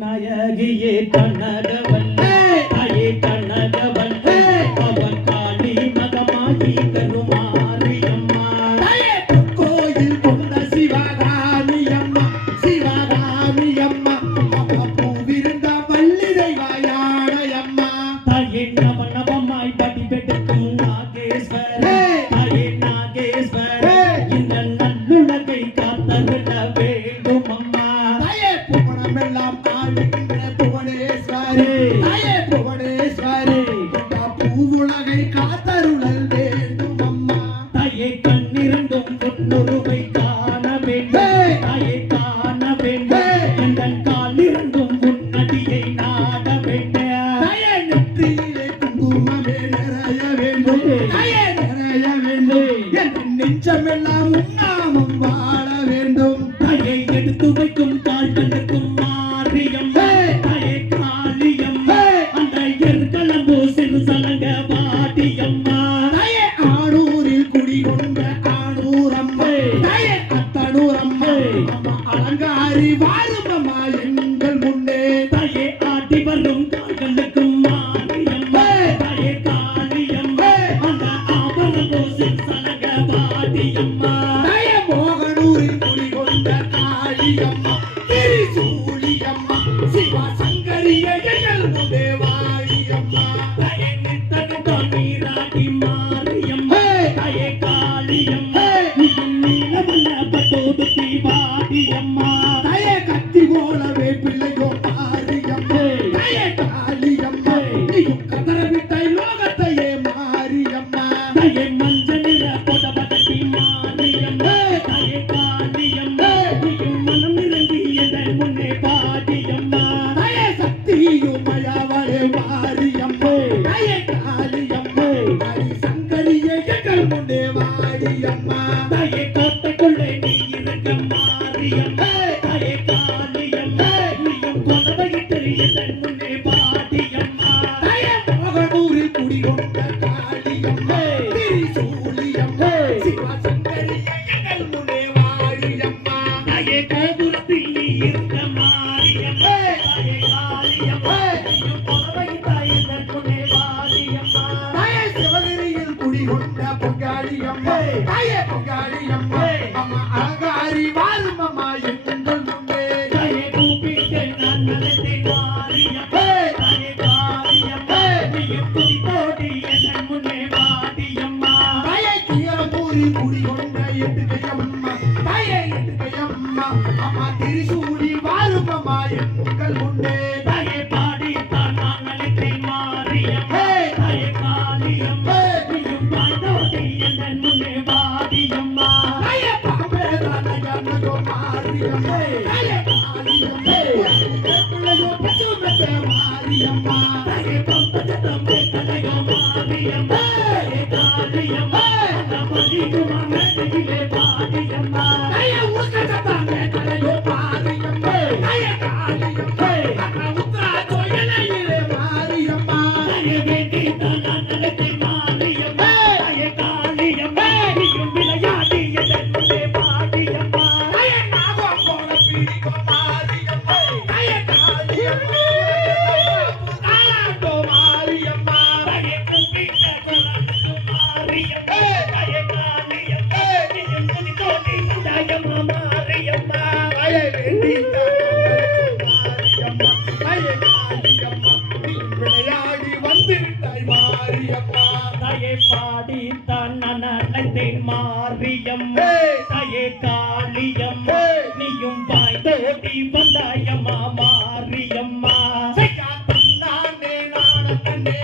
நாயகியே கனகவல்லே தாயே கனகவல்லே அவன் காளி மகமாயி கருமாரியம்மா தாயே கோயில் கொண்ட சிவகாமி அம்மா சிவகாமி அம்மா அவ பூவிருந்த வள்ளி தெய்வாயாடையம்மா தாயே நவநவமாய் படி பெடுக்கும் நாகேஸ்வரே தாயே நாகேஸ்வரே இந்த நல்லுலகை காத்தருள வேண்டும் அம்மா தாயே புவனமெல்லாம் புவனேஸ்வரே தாயே புவனேஸ்வரே பூவுலகை காத்தருளல் வேண்டும் அம்மா தாயே கண்ணிரண்டும் பொன்னுருவை காண வேண்டும் தாயே காண வேண்டும் எங்கள் காலிரண்டும் உன்னடியை நாட வேண்டும் தாயே நெற்றியிலே குங்குமமே நிறைய வேண்டும் தாயே நிறைய வேண்டும் என் நெஞ்சமெல்லாம் உன்னாமம் வாழ வேண்டும் தாயை எடுத்து வைக்கும் கால் கண்டுக்கும் மாரியம்மா தாயே காளியம்மா அந்த எர்களம்பு சிறு சலங்க வாடியம்மா தாயே ஆணூரில் குடிகொண்ட ஆணூரம்மா தாயே அத்தனூரம்மா அம்மா அலங்காரி வாருமம்மா எங்கள் முன்னே தாயே ஆட்டி வரும் கால்களுக்கும் மாரியம்மா தாயே காளியம்மா அந்த ஆபரணம்பு சிறு சலங்க வாடியம்மா தாயே மோகனூரில் குடிகொண்ட காளியம்மா திரிசூலியம்மா சிவா சங்கரிய எங்கள் முன்னே வாழியம்மா தாயே நித்தனும் நீராடி மாரியம்மா தாயே காளியம்மா நீலமல்ல பட்டோடுத்தி வாடியம்மா தாயே கத்தி போலவே பிள்ளையோ மாரியம்மா தாயே காளியம்மா நீயும் கதறவிட்டை லோகத்தையே மாரியம்மா தாயே மஞ்சள் நிற கொடபட்டி மாரியம்மா தாயே காளியம்மா நீயும் மனம் இறங்கி எங்கள் முன்னே பாடியம்மா தாயே சக்தியும் மயாவளே மாரியம்மா தாயே காளியம்மா தாயே சங்கரியே எங்கள் முன்னே வாடியம்மா தாயே கோட்டைக்குள்ளே நீ இருக்க மாரியம்மா தாயே காளியம்மா நீயும் கொலவையிட்டு எங்கள் முன்னே பாடியம்மா தாயே மோகனூரில் குடிகொண்ட காளியம்மா திரிசூலியம்மா சிவா சங்கரியே எங்கள் முன்னே வாழியம்மா தாயே கோபுரத்தில் நீ இருக்க மாரியம்மா தாயே காளியம்மா நீயும் கொலவையிட்டு எங்கள் முன்னே வாடியம்மா தாயே சிவகிரியில் குடிகொண்ட பொங்காளியம்மா தாயே பொங்காளியம்மா அம்மா அலங்காரி வாருமம்மா எங்கள் முன்னே தாயே கூப்பிட்டு நான் நடந்தேன் மாரியம்மா தாயே காளியம்மா நீயும் துதித்தோடி எங்கள் முன்னே வாடியம்மா தாயே கீரம்பூரில் குடிகொண்ட எட்டுக்கையம்மா தாயே எட்டுக்கையம்மா அம்மா திரிசூலி வாருமம்மா எங்கள் முன்னே தாயே பாடித்தான் நான் நினைத்தேன் மாரியம்மா தாயே காளியம்மா நீயும் பாய்ந்தோடி எங்கள் முன்னே வாடியம்மா தாயே பாம்பேதானோ மாரியம்மா தாயே காளியம்மா பிள்ளையோ பச்சுமத்த மாரியம்மா தாயே பம்பஜதம் கலையோ மாரியம்மா தாயே காளியம்மா படிக்குமா மேட்டிலே பாடியம்மா தாயே உக்கதத்தாங்க கலையோ மாரியம்மா தாயே காளியம்மா உத்ரா கோயிலையிலே மாரியம்மா தாயே வேண்டி தான் நினைத்தேன் மாரியம்மா தாயே காளியம்மா நீயும் விளையாடி எதன் முன்னே பாடியம்மா தாயே நாகம் போல பிடிக்கும் மாரியம்மா தாயே காளியம்மா தாலாட்டோ மாரியம்மா தாயே கூப்பிட்ட கொலாட்டும் மாரியம்மா தாயே காளியம்மா நீயும் துதித்தோடி தாயம்மா மாரியம்மா தாயே வேண்டி மாரியம்மா தாயே காளியம்மா நீ விளையாடி வந்திருந்தாய் மாரியம்மா தாயே பாடி தான் நான் அழைத்தேன் மாரியம்மா தாயே காளியம்மா நீயும் பாய்ந்தோடி வந்தாயம்மா மாரியம்மா நானே நானே